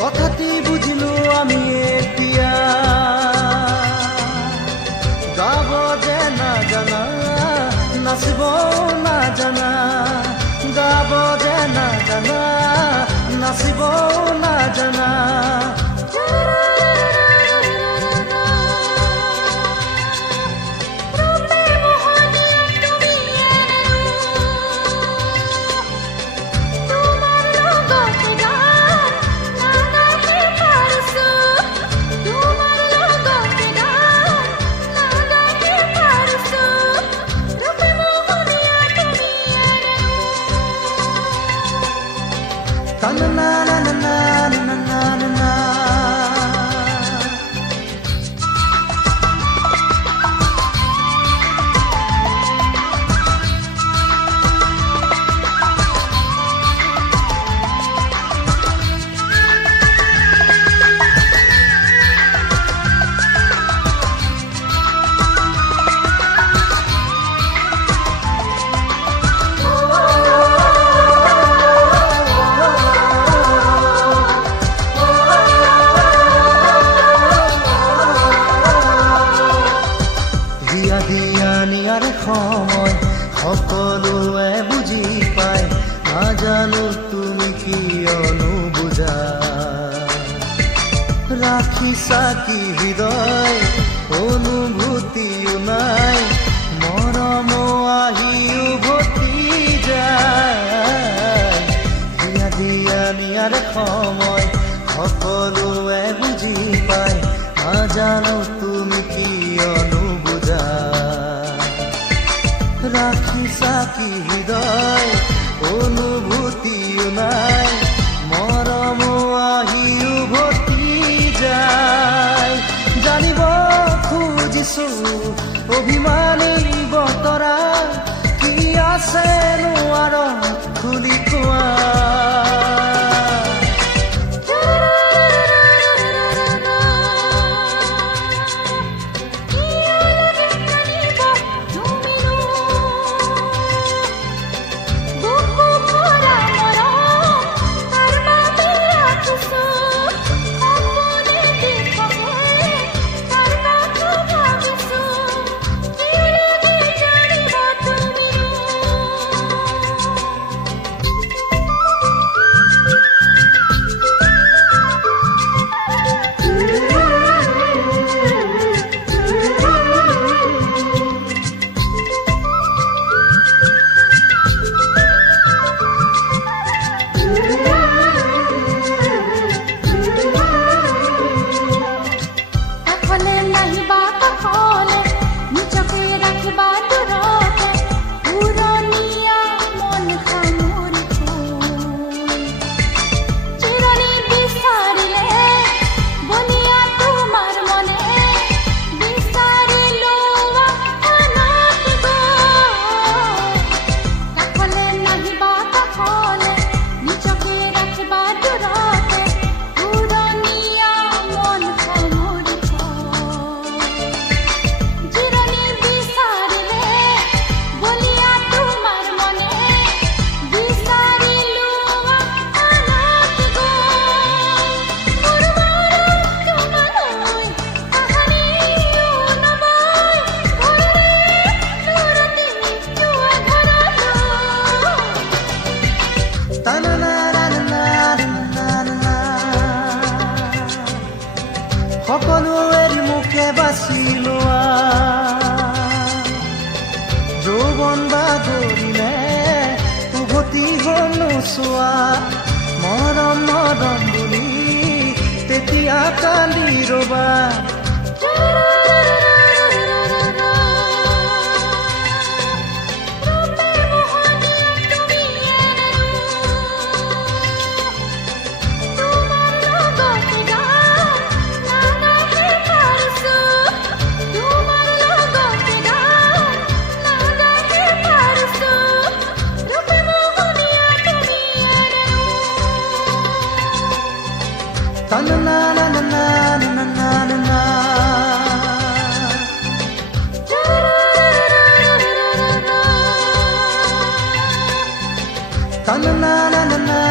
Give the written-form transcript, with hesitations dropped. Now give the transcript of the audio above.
কথাটি বুঝিলো আমি এতিয়া গাব যে না জানা নাচিব না জানা গাব যে না জানা নাচিব না জানা সময় সকলোৱে বুজি পায় নাজানো তুমি কিয়নো বুজা ৰাখিছা কি হৃদয় অনুভূতিও নাই মৰম আহি উভতি যায় হিয়া দিয়া নিয়াৰ সময় সকলোৱে বুজি পায় নাজানো তুমি কিয়নো বুজা ৰাখিছা কি হৃদয় অনুভূতিও নাই মৰম আহি উভতি যায় জানিব খুজিছো অভিমানী বতৰা কি আছে নোৱাৰত খুলি কোৱা সকলোৰে মুখে বাছি লোৱা যৌৱন বাগৰিলে উভতি হ'ল নোচোৱা মৰম মৰম বুলি তেতিয়া কান্দি ৰবা na na na na na na na na না না না না